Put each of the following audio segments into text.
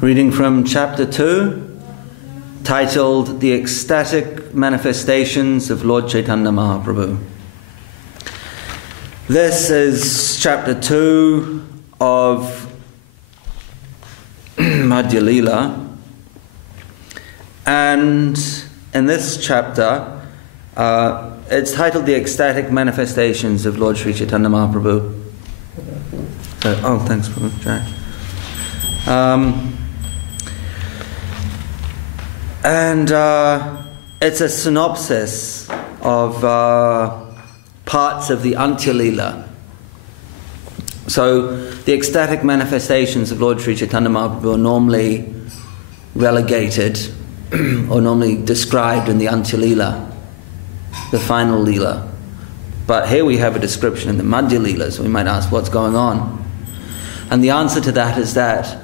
Reading from chapter 2, titled The Ecstatic Manifestations of Lord Chaitanya Mahaprabhu. This is chapter 2 of Madhya Lila, and in this chapter it's titled The Ecstatic Manifestations of Lord Sri Chaitanya Mahaprabhu. Oh, thanks, Prabhu. Jack. It's a synopsis of parts of the Antya Lila. So the ecstatic manifestations of Lord Sri Chaitanya Mahaprabhu are normally relegated or normally described in the Antya Lila, the final Lila. But here we have a description in the Madhya Lila, so we might ask what's going on. And the answer to that is that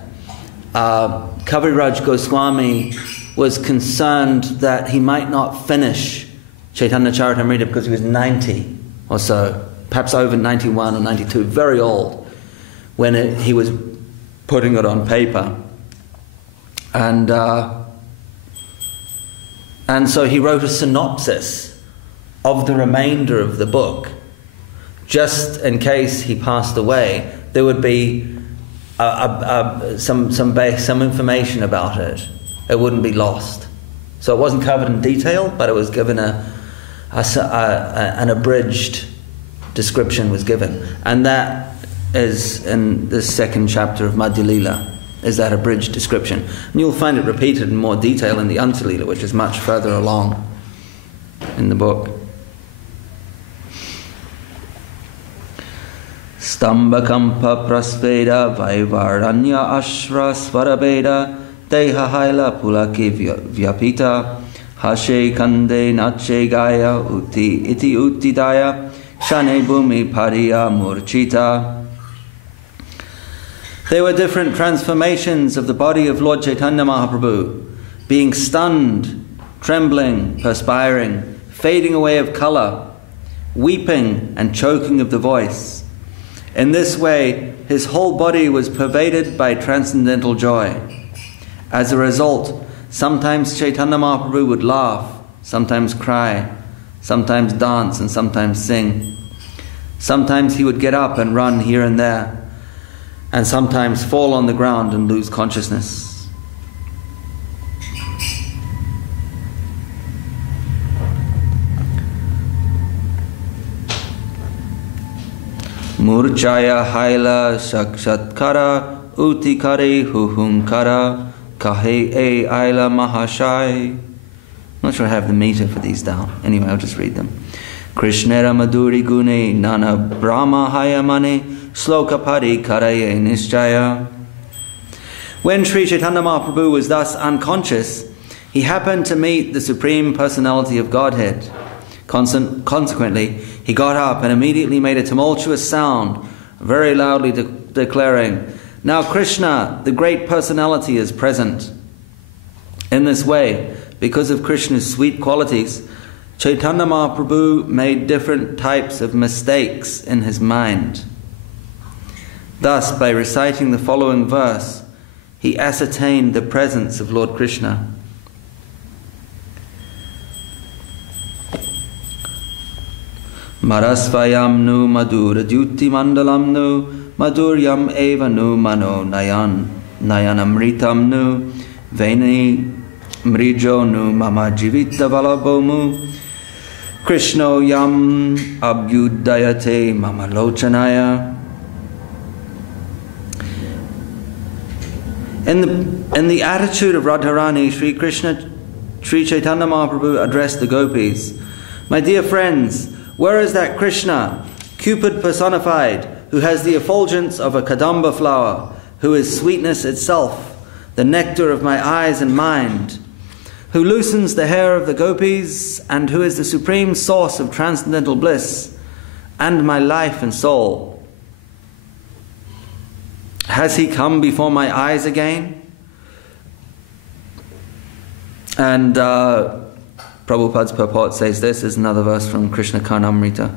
Kaviraj Goswami was concerned that he might not finish Chaitanya Charitamrita because he was 90 or so, perhaps over 91 or 92, very old, when he was putting it on paper. And so he wrote a synopsis of the remainder of the book, just in case he passed away. There would be some information about it. It wouldn't be lost. So it wasn't covered in detail, but it was given an abridged description was given. And that is in the second chapter of Madhya Lila, is that abridged description. And you'll find it repeated in more detail in the Antya Lila, which is much further along in the book. Stambhakampa prasveda vaivaranya ashra svarabeda Deha haila pulaki vyapita Hashe kande nache gaya uti iti utidaya Shane bhumi pariya murchita. There were different transformations of the body of Lord Chaitanya Mahaprabhu, being stunned, trembling, perspiring, fading away of colour, weeping and choking of the voice. In this way, his whole body was pervaded by transcendental joy. As a result, sometimes Chaitanya Mahaprabhu would laugh, sometimes cry, sometimes dance and sometimes sing. Sometimes he would get up and run here and there, and sometimes fall on the ground and lose consciousness. Murchaya haila shakshatkara utikare huhunkara Kahe e aila mahashai. I'm not sure I have the meter for these down. Anyway, I'll just read them. Krishnera madhuri gune nana brahma hayamane sloka pari karaye nischaya. When Sri Chaitanya Mahaprabhu was thus unconscious, he happened to meet the Supreme Personality of Godhead. Consequently, he got up and immediately made a tumultuous sound, very loudly declaring, "Now Krishna, the great personality, is present." In this way, because of Krishna's sweet qualities, Chaitanya Mahaprabhu made different types of mistakes in his mind. Thus, by reciting the following verse, he ascertained the presence of Lord Krishna. Marasvayam nu madhura dyuti mandalam nu Madhuryam eva nu mano nayanamritam nu Veni mrijo nu mama jivita valabomu Krishno yam abhyudayate mama lochanaya. In the attitude of Radharani, Sri Chaitanya Mahaprabhu addressed the gopis. My dear friends, where is that Krishna, Cupid personified, who has the effulgence of a kadamba flower, who is sweetness itself, the nectar of my eyes and mind, who loosens the hair of the gopis, and who is the supreme source of transcendental bliss, and my life and soul? Has he come before my eyes again? And Prabhupada's purport says this is another verse from Krishna Karnamrita.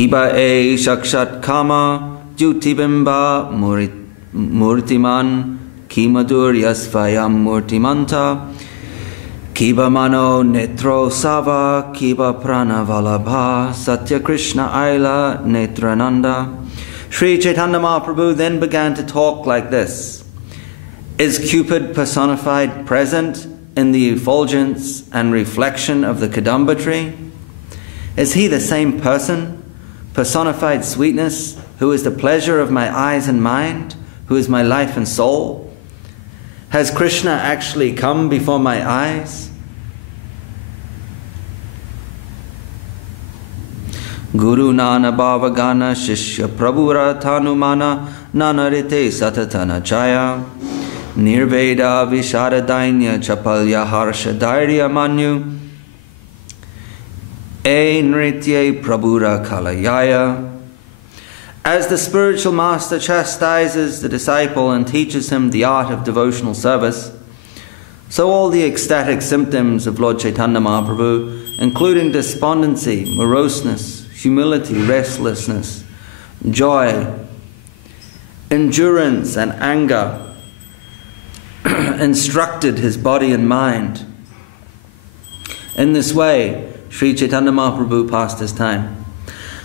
Kiba e shakshat kama jyutibimba murtiman kimadur yasvayam murtimanta Kiba mano netro sava kiba prana valabha Satya Krishna aila netrananda. Sri Chaitanya Mahaprabhu then began to talk like this. Is Cupid personified present in the effulgence and reflection of the Kadamba tree? Is he the same person, personified sweetness, who is the pleasure of my eyes and mind, who is my life and soul? Has Krishna actually come before my eyes? Guru Nana Bhavagana Shishya Prabhura Tanumana Nanarite Satatana Chaya Nirveda Visharadainya Chapalya Harsha Dairya Manyu E Nritye Prabhura Kalayaya. As the spiritual master chastises the disciple and teaches him the art of devotional service, so all the ecstatic symptoms of Lord Chaitanya Mahaprabhu, including despondency, moroseness, humility, restlessness, joy, endurance and anger, instructed his body and mind. In this way, Sri Chaitanya Mahaprabhu passed his time.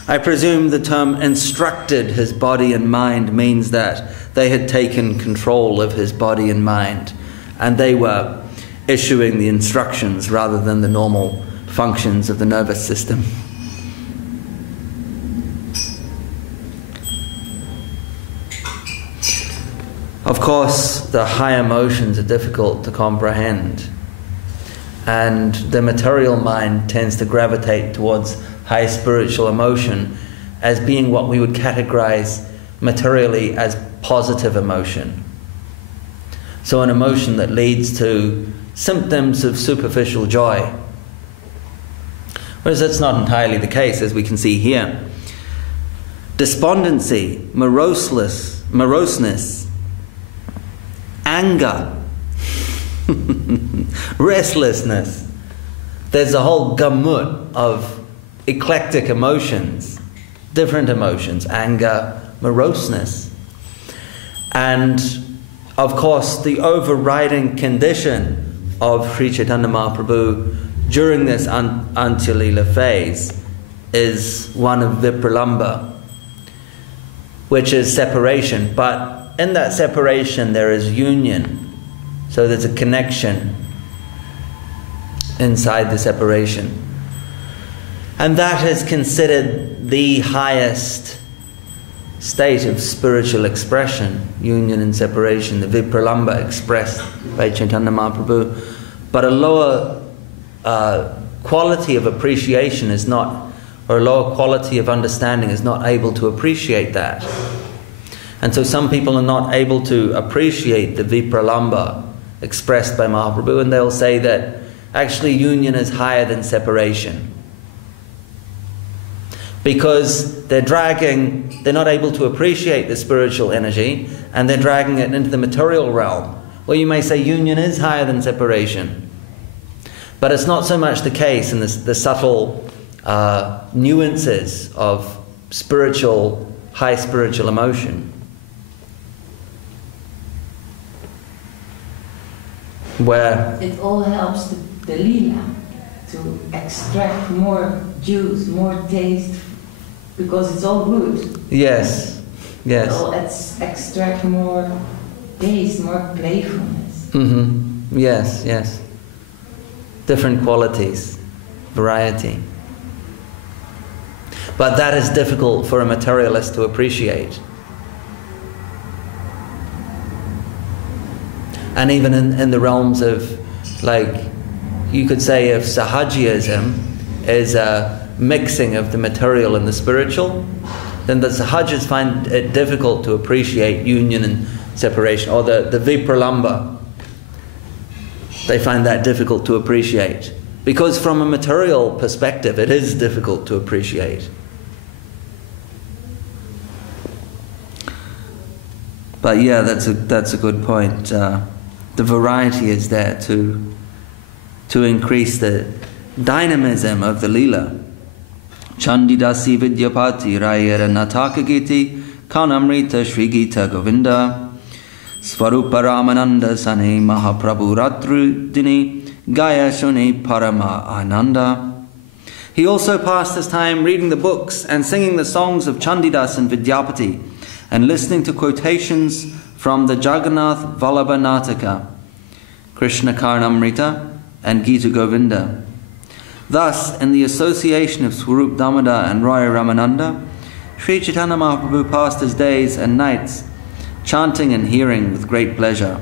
I presume the term instructed his body and mind means that they had taken control of his body and mind, and they were issuing the instructions rather than the normal functions of the nervous system. Of course, the high emotions are difficult to comprehend, and the material mind tends to gravitate towards high spiritual emotion as being what we would categorize materially as positive emotion. So an emotion that leads to symptoms of superficial joy. Whereas that's not entirely the case, as we can see here. Despondency, moroseness, anger, restlessness. There's a whole gamut of eclectic emotions, different emotions, anger, moroseness. And of course, the overriding condition of Sri Chaitanya Mahaprabhu during this Antya-lila phase is one of vipralamba, which is separation. But in that separation there is union. So there's a connection inside the separation. And that is considered the highest state of spiritual expression, union and separation, the vipralamba expressed by Chaitanya Mahaprabhu. But a lower quality of appreciation is not, or a lower quality of understanding is not able to appreciate that. And so some people are not able to appreciate the vipralamba expressed by Mahaprabhu, and they'll say that actually union is higher than separation. Because they're not able to appreciate the spiritual energy, and they're dragging it into the material realm. Well, you may say union is higher than separation. But it's not so much the case in the subtle nuances of high spiritual emotion. Where it all helps the lila to extract more juice, more taste, because it's all good. Yes, yes. It all extract more taste, more playfulness. Mm-hmm. Yes, yes. Different qualities, variety. But that is difficult for a materialist to appreciate. And even in the realms of, like, you could say if Sahajiyism is a mixing of the material and the spiritual, then the Sahajas find it difficult to appreciate union and separation, or the vipralamba. They find that difficult to appreciate. Because from a material perspective, it is difficult to appreciate. But yeah, that's a good point. The variety is there to increase the dynamism of the lila, Chandidasi Vidyapati Rayera Natakagiti Kanamrita Sri Gita Govinda Svarupa Ramananda Sane Mahaprabhu Ratrudini Gaya Shuni Parama Ananda. He also passed his time reading the books and singing the songs of Chandidas and Vidyapati and listening to quotations from the Jagannath Vallabha Nataka, Krishna Karnamrita and Gita Govinda. Thus, in the association of Swarup Damodar and Raya Ramananda, Sri Chaitanya Mahaprabhu passed his days and nights chanting and hearing with great pleasure.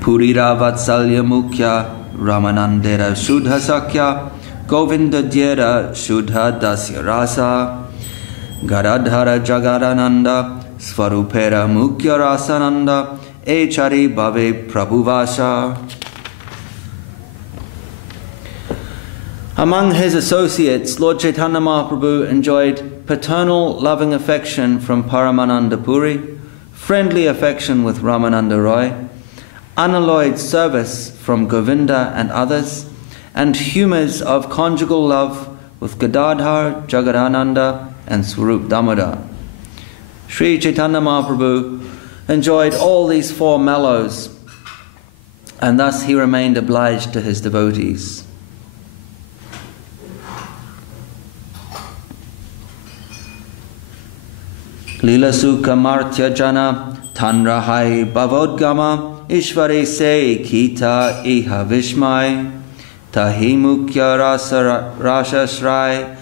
Purira Vatsalya Mukhya Ramanandera Shuddha Sakya Govinda Dhyera Shuddha Dasya Rasa Gadadhara Jagadananda Svarupera Mukhya Rasananda Echari Bhave Prabhuvasha. Among his associates, Lord Chaitanya Mahaprabhu enjoyed paternal loving affection from Paramananda Puri, friendly affection with Ramananda Roy, unalloyed service from Govinda and others, and humours of conjugal love with Gadadhar, Jagadananda and Swarup Damodar. Sri Chaitanya Mahaprabhu enjoyed all these four mellows, and thus he remained obliged to his devotees. Lila Sukha Martya Jana Tanrahai Bhavodgama Ishvare Se Kita Iha Vishmai Tahi Mukhya Rasa Shrai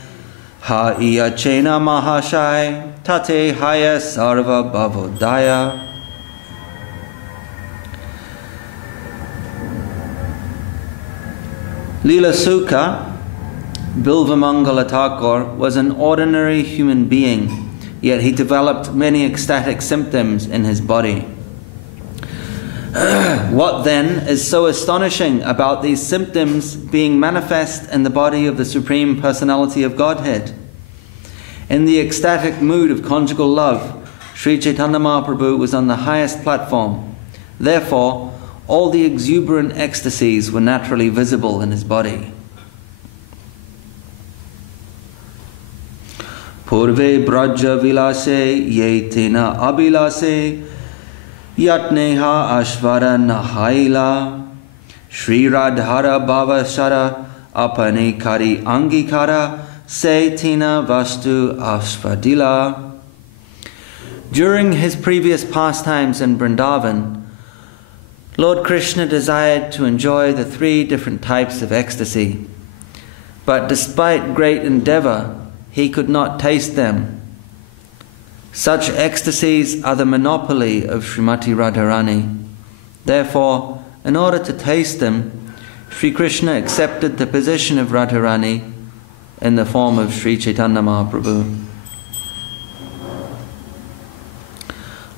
Ha Iya Chena Mahashai Tate Haya Sarva Bhavodaya. Lila Sukha, Bilvamangala Thakur, was an ordinary human being, yet he developed many ecstatic symptoms in his body. What then is so astonishing about these symptoms being manifest in the body of the Supreme Personality of Godhead? In the ecstatic mood of conjugal love, Sri Chaitanya Mahaprabhu was on the highest platform. Therefore, all the exuberant ecstasies were naturally visible in his body. Purve Braja Vilase Ye Tena Abhilase Yatneha Ashvara Nahaila Shri Radhara Bhavashara Apane Kari Angikara Se Tena Vastu Ashvadila. During his previous pastimes in Vrindavan, Lord Krishna desired to enjoy the three different types of ecstasy, but despite great endeavour, he could not taste them. Such ecstasies are the monopoly of Srimati Radharani. Therefore, in order to taste them, Sri Krishna accepted the position of Radharani in the form of Sri Chaitanya Mahaprabhu.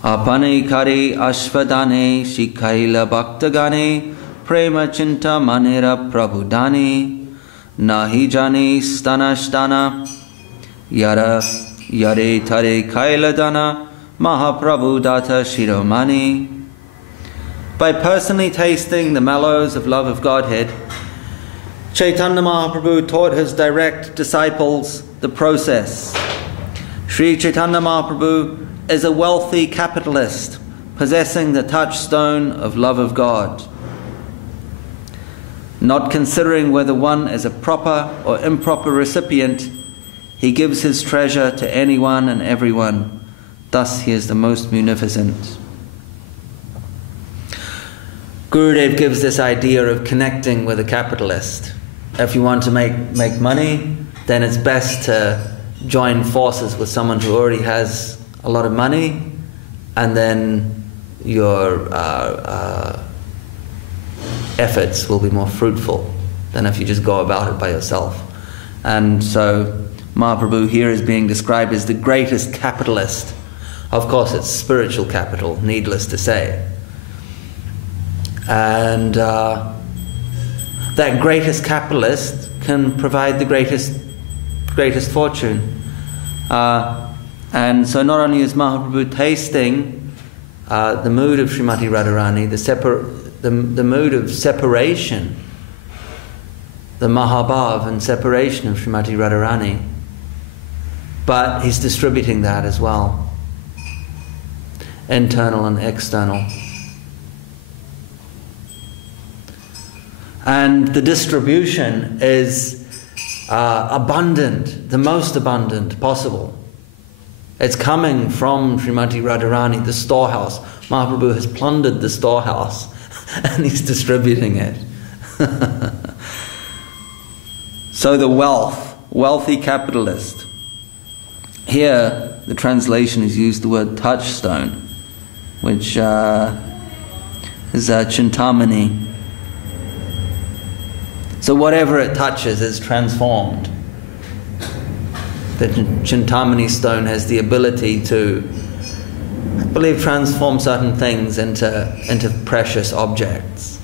Apane kari ashvadane shikaila bhaktagane prema chinta manera prabhudani nahi jani stana stana yara yare tare kailadana Mahaprabhu data shiromani. By personally tasting the mellows of love of Godhead, Chaitanya Mahaprabhu taught his direct disciples the process. Sri Chaitanya Mahaprabhu is a wealthy capitalist possessing the touchstone of love of God. Not considering whether one is a proper or improper recipient, he gives his treasure to anyone and everyone. Thus he is the most munificent. Gurudev gives this idea of connecting with a capitalist. If you want to make money, then it's best to join forces with someone who already has a lot of money, and then your efforts will be more fruitful than if you just go about it by yourself. And so Mahaprabhu here is being described as the greatest capitalist. Of course, it's spiritual capital, needless to say. And that greatest capitalist can provide the greatest fortune. And so not only is Mahaprabhu tasting the mood of Srimati Radharani, the mood of separation the Mahabhav and separation of Srimati Radharani. But he's distributing that as well, internal and external. And the distribution is abundant, the most abundant possible. It's coming from Srimati Radharani, the storehouse. Mahaprabhu has plundered the storehouse and he's distributing it. So the wealthy capitalist. Here, the translation has used the word touchstone, which is Chintamani. So whatever it touches is transformed. The Chintamani stone has the ability to, I believe, transform certain things into precious objects.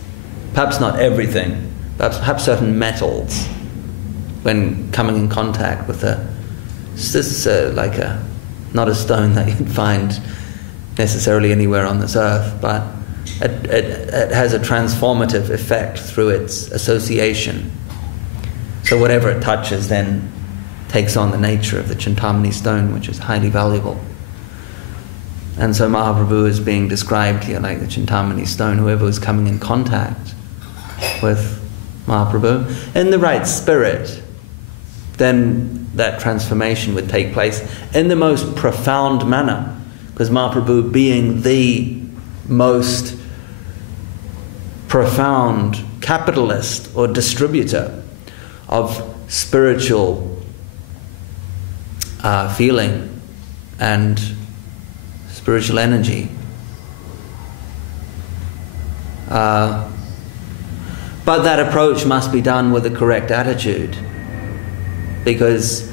Perhaps not everything, perhaps certain metals, when coming in contact with not a stone that you'd find necessarily anywhere on this earth, but it has a transformative effect through its association. So whatever it touches then takes on the nature of the Chintamani stone, which is highly valuable. And so Mahaprabhu is being described here like the Chintamani stone. Whoever was coming in contact with Mahaprabhu in the right spirit, then that transformation would take place in the most profound manner, because Mahaprabhu, being the most profound capitalist or distributor of spiritual feeling and spiritual energy. But that approach must be done with the correct attitude, because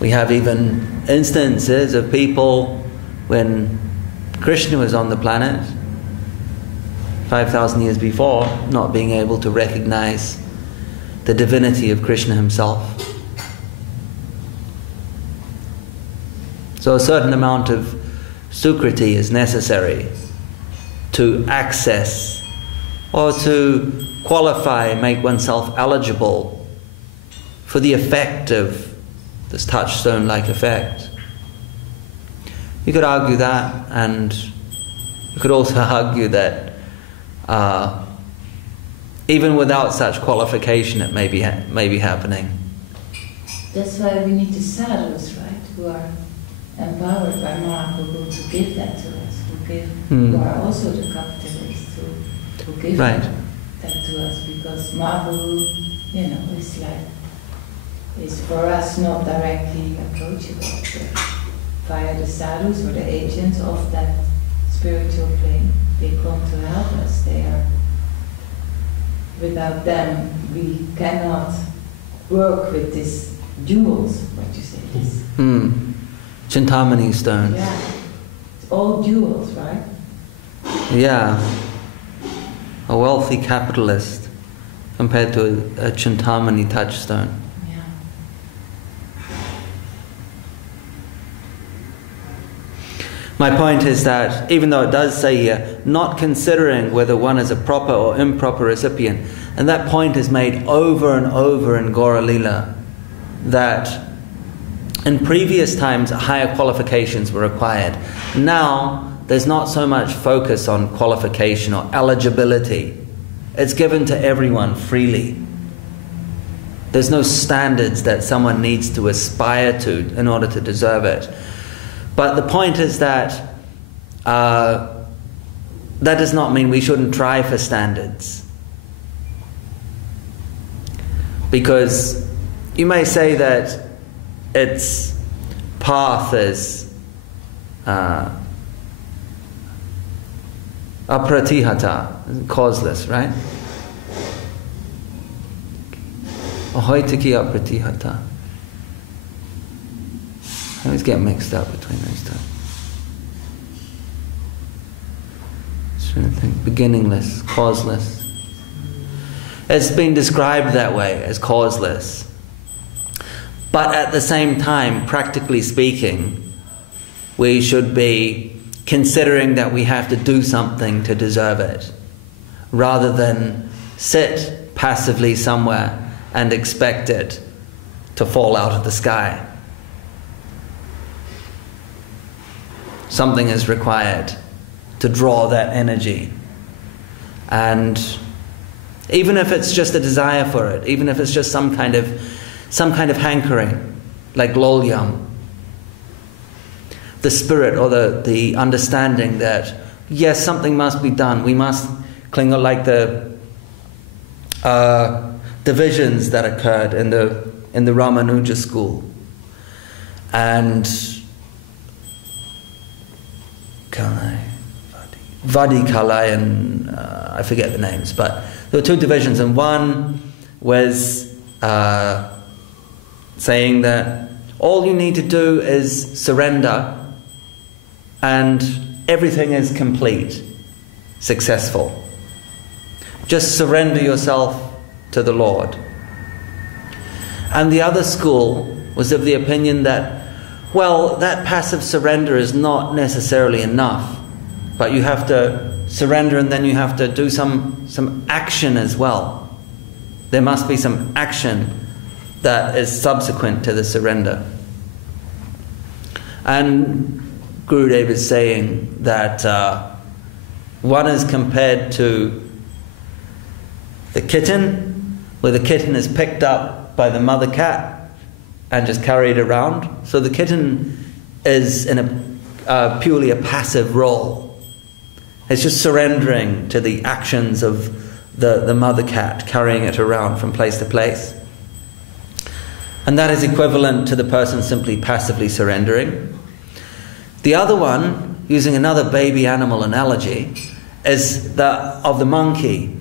we have even instances of people when Krishna was on the planet 5,000 years before, not being able to recognize the divinity of Krishna himself. So a certain amount of sukriti is necessary to access or to qualify, make oneself eligible for the effect of this touchstone-like effect. You could argue that, and you could also argue that even without such qualification it may be happening. That's why we need the sadhus, right, who are empowered by Mahaprabhu to give that to us, who are also the capitalists who give that to us, because Mahaprabhu, is for us not directly approachable, but via the sadhus or the agents of that spiritual plane. They come to help us. Without them, we cannot work with these jewels, what you say, this. Chintamani stone. Yeah, it's all jewels, right? Yeah. A wealthy capitalist compared to a Chintamani touchstone. Yeah. My point is that, even though it does say here, not considering whether one is a proper or improper recipient, and that point is made over and over in Gaura Lila, that in previous times higher qualifications were required. Now there's not so much focus on qualification or eligibility. It's given to everyone freely. There's no standards that someone needs to aspire to in order to deserve it. But the point is that that does not mean we shouldn't try for standards. Because you may say that its path is apratihata, causeless, right? Ahoitiki apratihata. I always get mixed up between those two. Just trying to think. Beginningless, causeless. It's been described that way, as causeless. But at the same time, practically speaking, we should be considering that we have to do something to deserve it, rather than sit passively somewhere and expect it to fall out of the sky. Something is required to draw that energy. And even if it's just a desire for it, even if it's just some kind of hankering, like lolyam, the spirit or the understanding that yes, something must be done. We must cling on, like the divisions that occurred in the Ramanuja school, and Vadi Kalai, and I forget the names, but there were two divisions, and one was saying that all you need to do is surrender and everything is complete, successful. Just surrender yourself to the Lord. And the other school was of the opinion that, well, that passive surrender is not necessarily enough, but you have to surrender and then you have to do some action as well. There must be some action that is subsequent to the surrender. And Gurudev is saying that one is compared to the kitten, where the kitten is picked up by the mother cat and just carried around. So the kitten is in purely a passive role. It's just surrendering to the actions of the mother cat, carrying it around from place to place. And that is equivalent to the person simply passively surrendering. The other one, using another baby animal analogy, is that of the monkey.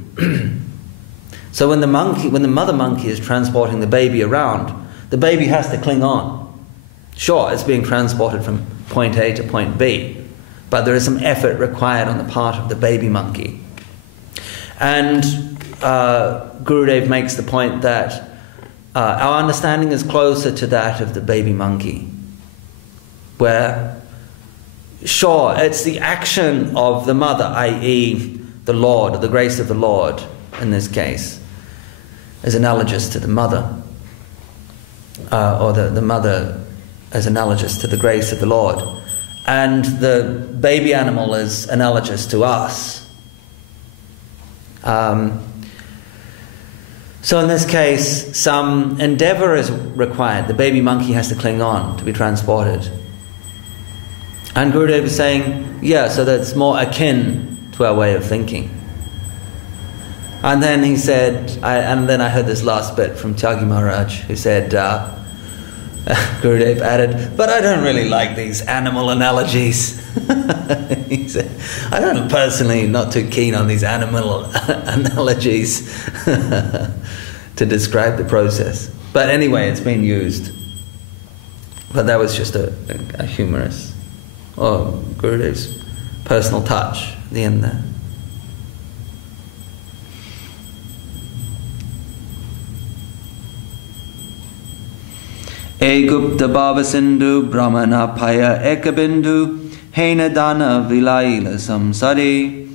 So when the mother monkey is transporting the baby around, the baby has to cling on. Sure, it's being transported from point A to point B, but there is some effort required on the part of the baby monkey. And Gurudev makes the point that our understanding is closer to that of the baby monkey, where, sure, it's the action of the mother, i.e. the Lord, or the grace of the Lord, in this case, is analogous to the mother, or the mother is analogous to the grace of the Lord. And the baby animal is analogous to us. So in this case, some endeavor is required. The baby monkey has to cling on to be transported. And Gurudev is saying, yeah, so that's more akin to our way of thinking. And then he said, and then I heard this last bit from Tyagi Maharaj, who said, Gurudev added, but I don't really like these animal analogies. He said, I don't personally, not too keen on these animal analogies to describe the process. But anyway, it's been used. But that was just a humorous, or Gurudev's personal touch at the end there. E gupta bhava sindhu brahmana paya ekabindu hena dana vilaila samsari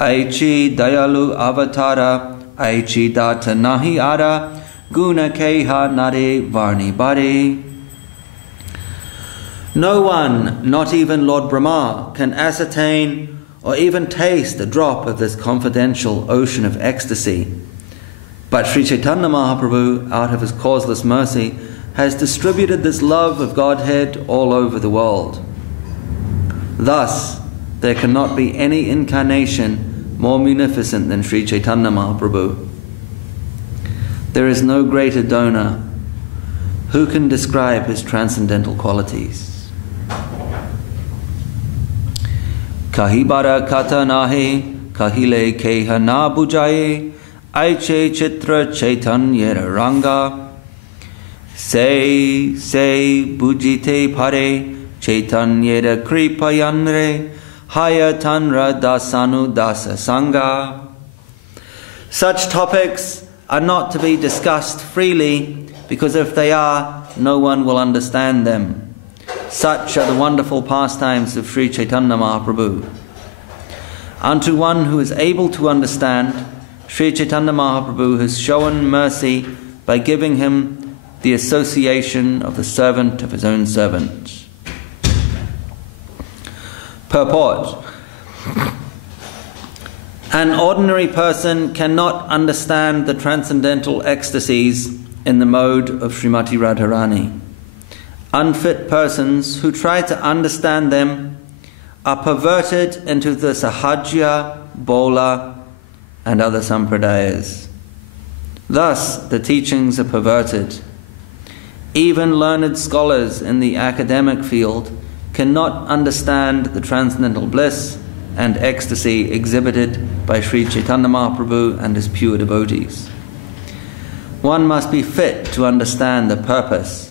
aichi dayalu avatara aichi data nahi ara guna keha nare varni bari. No one, not even Lord Brahma, can ascertain or even taste a drop of this confidential ocean of ecstasy. But Sri Chaitanya Mahaprabhu, out of his causeless mercy, has distributed this love of Godhead all over the world. Thus, there cannot be any incarnation more munificent than Sri Chaitanya Mahaprabhu. There is no greater donor. Who can describe his transcendental qualities? Kahi bara kata nahe, kahile keha na bujaye, aiche chitra chaitanya ranga. Say, bujite pare, chaitanyera kripayanre, haya tanra dasanu dasa sangha. Such topics are not to be discussed freely, because if they are, no one will understand them. Such are the wonderful pastimes of Sri Chaitanya Mahaprabhu. Unto one who is able to understand, Sri Chaitanya Mahaprabhu has shown mercy by giving him the association of the servant of his own servant. Purport. An ordinary person cannot understand the transcendental ecstasies in the mode of Srimati Radharani. Unfit persons who try to understand them are perverted into the Sahajya, Bola, and other sampradayas. Thus, the teachings are perverted. Even learned scholars in the academic field cannot understand the transcendental bliss and ecstasy exhibited by Sri Chaitanya Mahaprabhu and his pure devotees. One must be fit to understand the purport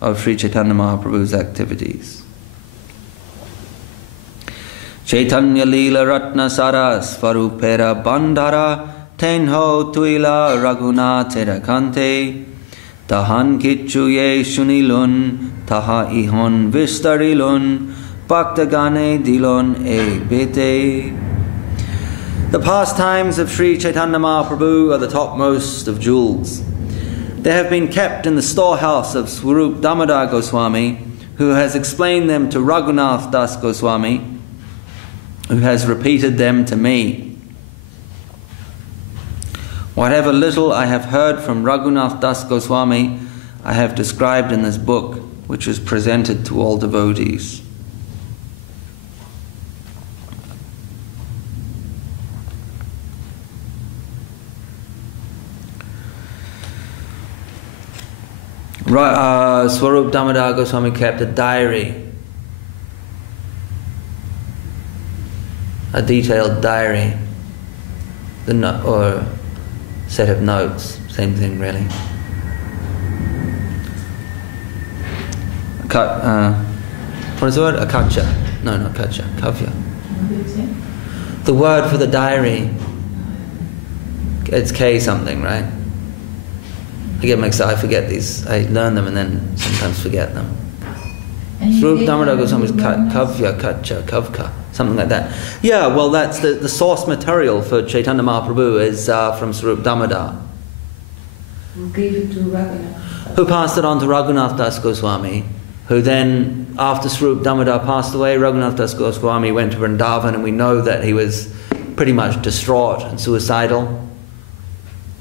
of Sri Chaitanya Mahaprabhu's activities. Chaitanya Leela Ratna Sara Svarupera Bandhara Tenho Tuila Raghunatera Kante Tahan Kichuye Shunilun Taha Ihon Vistarilun Bhaktagane Dilon E Bete. The pastimes of Sri Chaitanya Mahaprabhu are the topmost of jewels. They have been kept in the storehouse of Swarup Damodar Goswami, who has explained them to Raghunath Das Goswami, who has repeated them to me. Whatever little I have heard from Raghunath Das Goswami, I have described in this book, which is presented to all devotees. Swarup Damodar Goswami kept a diary, a detailed diary, or set of notes, same thing really. What is the word? Akacha. No, not kacha. Kavya. The word for the diary, it's K something, right? I get mixed up. I forget these. I learn them and then sometimes forget them. Swarup Damodar Goswami is Kavya, Kacha, Kavka, something like that. Yeah, well, that's the source material for Chaitanya Mahaprabhu is from Swarup Damodar. Who gave it to Raghunath? Who passed it on to Raghunath Das Goswami, who then, after Swarup Damodar passed away, Raghunath Das Goswami went to Vrindavan, and we know that he was pretty much distraught and suicidal.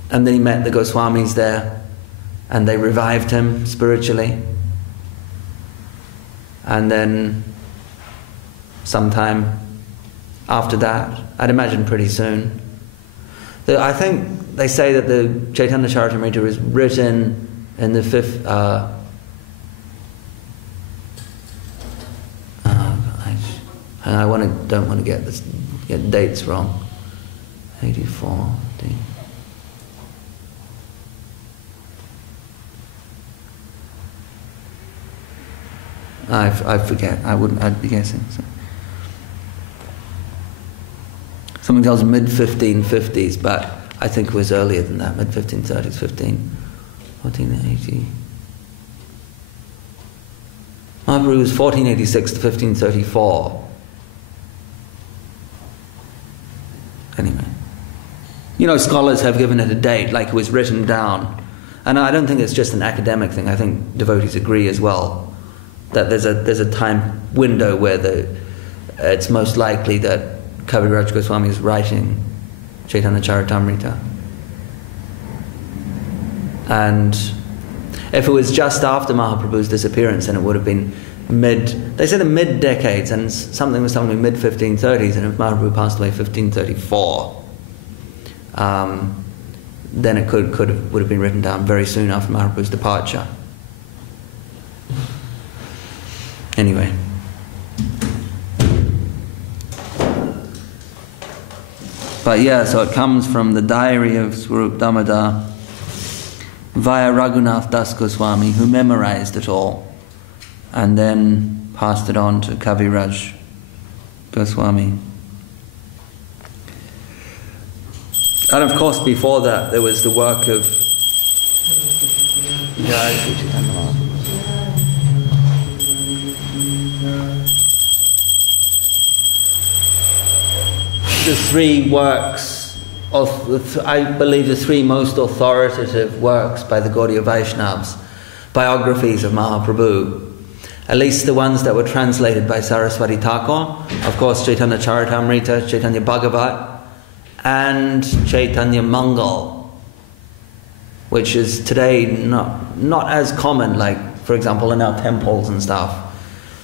And then he met the Goswamis there, and they revived him spiritually. And then sometime after that, I'd imagine pretty soon, I think they say that the Chaitanya Charitamrita is written in the 5th I don't want to get dates wrong. 84. I forget. I'd be guessing. So. Something tells mid-1550s, but I think it was earlier than that, mid-1530s, 1480. Mahaprabhu was 1486 to 1534. Anyway. You know, scholars have given it a date, like it was written down. And I don't think it's just an academic thing. I think devotees agree as well that there's a time window where it's most likely that Kaviraj Goswami is writing Chaitanya Charitamrita. And if it was just after Mahaprabhu's disappearance, then it would have been they said the mid-decades, and something was telling me mid-1530s, and if Mahaprabhu passed away 1534, then it would have been written down very soon after Mahaprabhu's departure. Anyway. But yeah, so it comes from the diary of Swarup Damodar via Raghunath Das Goswami, who memorized it all and then passed it on to Kaviraj Goswami. And of course before that there was the work of the 3 works I believe, the three most authoritative works by the Gaudiya Vaishnavas, biographies of Mahaprabhu. At least the ones that were translated by Saraswati Thakur, of course Chaitanya Charitamrita, Chaitanya Bhagavat, and Chaitanya Mangal, which is today not as common, like for example in our temples and stuff.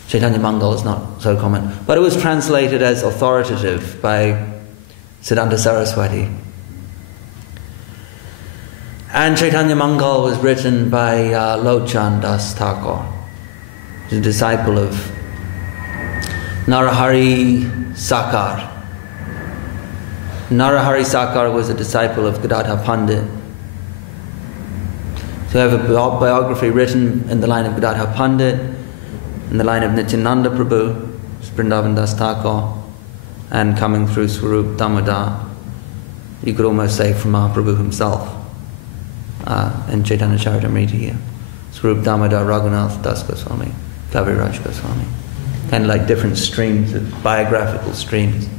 Chaitanya Mangal is not so common, but it was translated as authoritative by Siddhanta Saraswati. And Chaitanya Mangal was written by Lochan Das Thakur, a disciple of Narahari Sakar. Narahari Sakar was a disciple of Gadadhar Pandit. So we have a biography written in the line of Gadadhar Pandit, in the line of Nityananda Prabhu, Vrindavan Das Thakur, and coming through Swarup Damodar, you could almost say from Mahaprabhu himself, in Chaitanya Charitamrita here. Swarup Damodar, Raghunath Das Goswami, Kaviraj Goswami. Kind of like different streams, of biographical streams.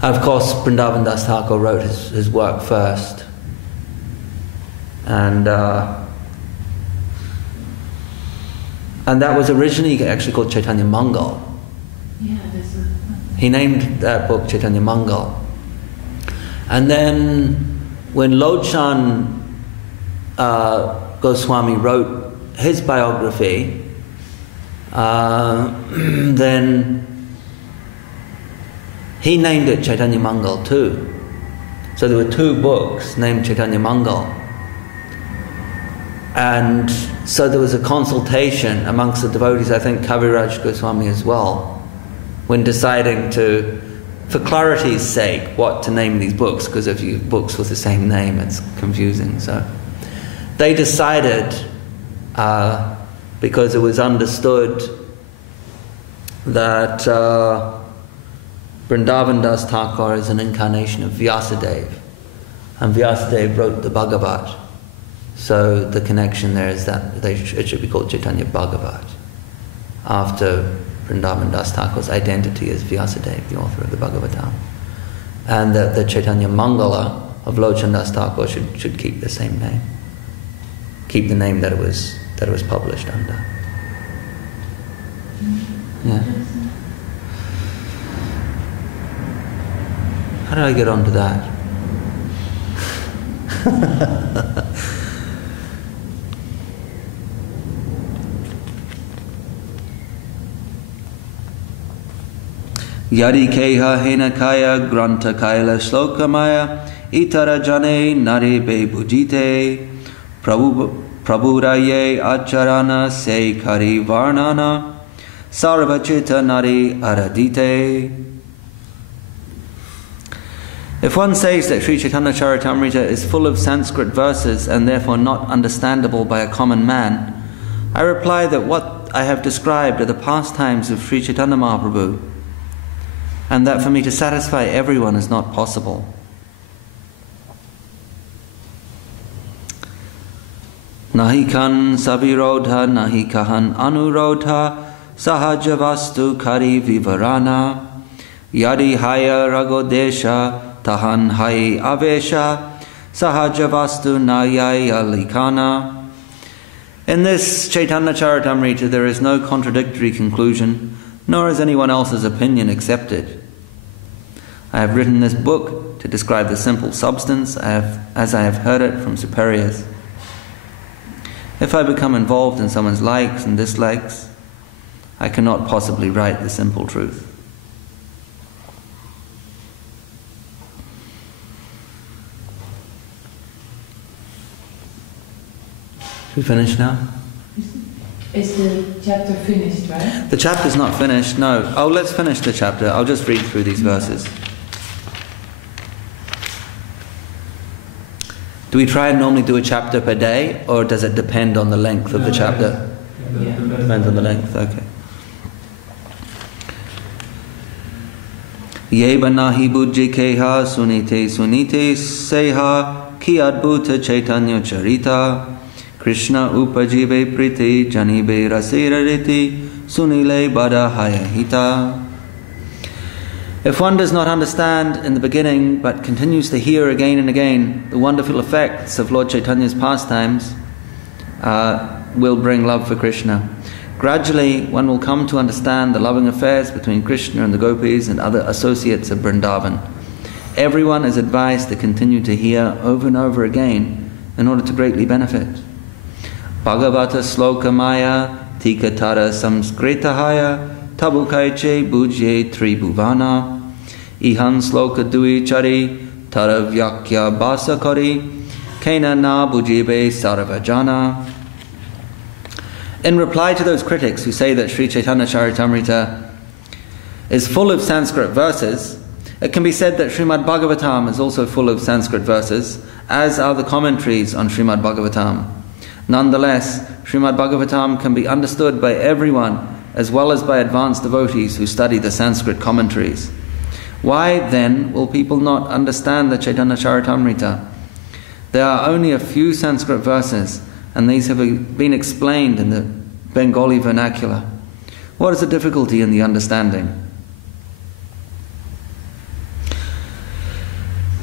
Of course, Vrindavan Das Thakur wrote his work first. And that was originally actually called Chaitanya Mangal. Yeah, that's a... He named that book Chaitanya Mangal. And then when Lochan Goswami wrote his biography, then he named it Chaitanya Mangal too. So there were two books named Chaitanya Mangal. And so there was a consultation amongst the devotees, I think Kaviraj Goswami as well, when deciding to, for clarity's sake, what to name these books, because if you books with the same name, it's confusing. So they decided, because it was understood that Vrindavan Das Thakur is an incarnation of Vyasadeva, and Vyasadeva wrote the Bhagavat. So the connection there is that it should be called Chaitanya Bhagavat, after Vrindavan Das Thakur's identity as Vyasadeva, the author of the Bhagavatam. And that the Chaitanya Mangala of Lochan Das Thakur should keep the same name. Keep the name that it was published under. Yeah. How did I get onto that? Yadi keha henakaya granta kaila shlokamaya itara jane nare be bujite prabhuraye acharana se kari varnana sarvachita nare aradite. If one says that Sri Chaitanya Charitamrita is full of Sanskrit verses and therefore not understandable by a common man, I reply that what I have described are the pastimes of Sri Chaitanya Mahaprabhu, and that for me to satisfy everyone is not possible. Nahi kan savirodha, nahi kahan anurodha, sahajavastu kari vivarana, yadi haya ragodesha, tahan hai avesha, sahajavastu nayaya likana. In this Chaitanya Charitamrita there is no contradictory conclusion, nor is anyone else's opinion accepted. I have written this book to describe the simple substance as I have heard it from superiors. If I become involved in someone's likes and dislikes, I cannot possibly write the simple truth. Should we finish now? Is the chapter finished, right? The chapter's not finished, no. Oh, let's finish the chapter. I'll just read through these verses. Do we try and normally do a chapter per day, or does it depend on the length of the chapter? Yeah. Depends on the length, okay. Yeba nahi bujje keha sunite seha ki adbhuta chaitanya charita Krishna upajive priti janibe rasera riti sunile bada hayahita. If one does not understand in the beginning, but continues to hear again and again the wonderful effects of Lord Chaitanya's pastimes, will bring love for Krishna. Gradually, one will come to understand the loving affairs between Krishna and the gopis and other associates of Vrindavan. Everyone is advised to continue to hear over and over again in order to greatly benefit. Bhagavata sloka maya tikatara samskritahaya tabukaiche bujye tribhuvana ihan sloka dui chari taravyakya basakari kena na bujibe sarvajana. In reply to those critics who say that Sri Chaitanya Charitamrita is full of Sanskrit verses, it can be said that Srimad Bhagavatam is also full of Sanskrit verses, as are the commentaries on Srimad Bhagavatam. Nonetheless, Srimad Bhagavatam can be understood by everyone as well as by advanced devotees who study the Sanskrit commentaries. Why then will people not understand the Chaitanya Charitamrita? There are only a few Sanskrit verses, and these have been explained in the Bengali vernacular. What is the difficulty in the understanding?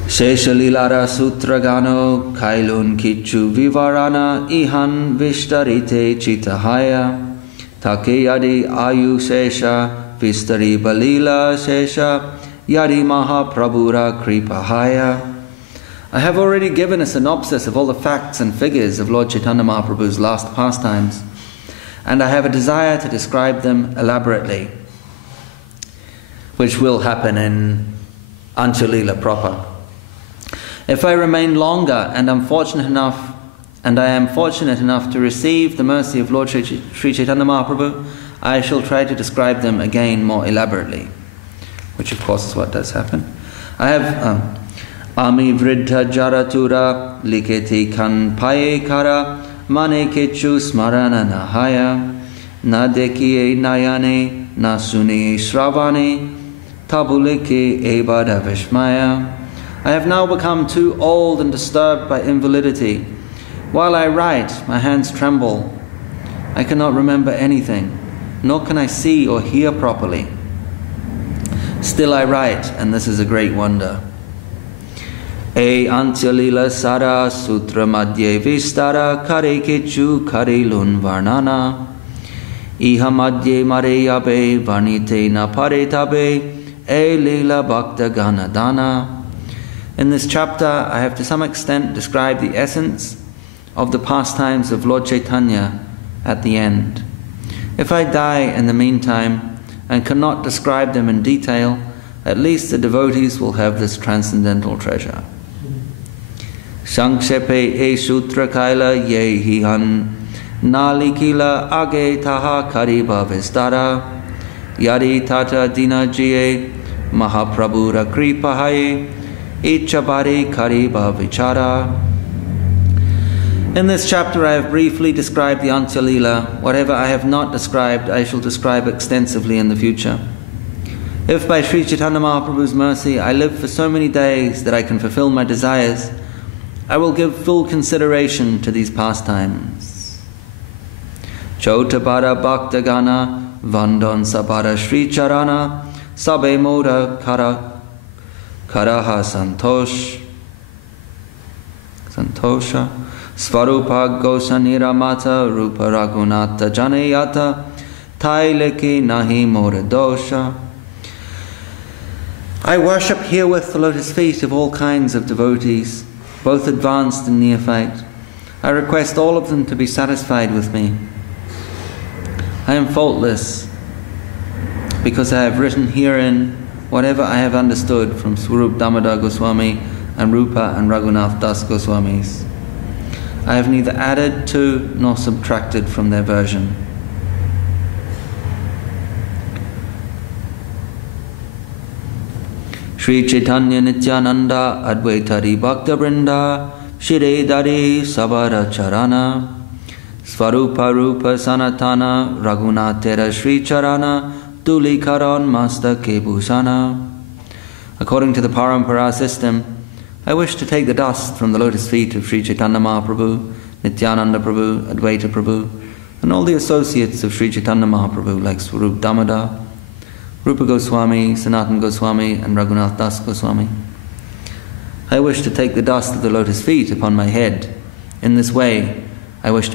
Shesha Lilara Sutragano Kailun Kichu Vivarana Ihan Vishtarite Chitahaya Take Yadi Ayu Shesha Vistari Balila Shesha Yadi Maha Prabhura Kripahaya. I have already given a synopsis of all the facts and figures of Lord Chaitanya Mahaprabhu's last pastimes, and I have a desire to describe them elaborately, which will happen in Anchalila proper. If I remain longer and I am fortunate enough to receive the mercy of Lord Sri Chaitanya Mahaprabhu, I shall try to describe them again more elaborately, which of course is what does happen. I have Ami Vridha Jaratura Liketi Kan Paye Kara Mane Kechu Smarana Nahaya Nadekiye Nayane Nasuni Shravane Tabulike Ebada Vishmaya. I have now become too old and disturbed by invalidity. While I write, my hands tremble. I cannot remember anything, nor can I see or hear properly. Still I write, and this is a great wonder. E Anchalila Sara Sutra Madhya Vistara Kare Kechu Kare Lun Varnana Iha Madhya Mare Yabe Varnite Na Pare Tabe E Lila Bhakta Ganadana. In this chapter, I have to some extent described the essence of the pastimes of Lord Chaitanya at the end. If I die in the meantime and cannot describe them in detail, at least the devotees will have this transcendental treasure. Sankshepe e sutra kaila ye hihan nalikila age taha kariba vistara yadi tata dina jiye mahaprabhura kripahaye ichabari kariba vichara. In this chapter I have briefly described the Anchalila. Whatever I have not described, I shall describe extensively in the future. If by Sri Chaitanya Mahaprabhu's mercy I live for so many days that I can fulfill my desires, I will give full consideration to these pastimes. Chotabara Bhaktagana Vandon Sabara Sri Charana Sabe Moda Karaha Santosha Svarupa Gosanira Mata Rupa Raghunatha Janayata Taileki Nahi Mora Dosha. I worship herewith the lotus feet of all kinds of devotees, both advanced and neophyte. I request all of them to be satisfied with me. I am faultless because I have written herein whatever I have understood from Swarup Damodar Goswami and Rupa and Raghunath Das Goswamis. I have neither added to nor subtracted from their version. Sri Chaitanya Nityananda Advaitari Bhakta Vrinda Shire Dari Sabara Charana Svarupa Rupa Sanatana Raghunatera Sri Charana Tuli Karan Masta Kebhusana. According to the Parampara system, I wish to take the dust from the lotus feet of Sri Chaitanya Mahaprabhu, Nityananda Prabhu, Advaita Prabhu, and all the associates of Sri Chaitanya Mahaprabhu like Swarup Damodar, Rupa Goswami, Sanatana Goswami, and Raghunath Das Goswami. I wish to take the dust of the lotus feet upon my head. In this way, I wish to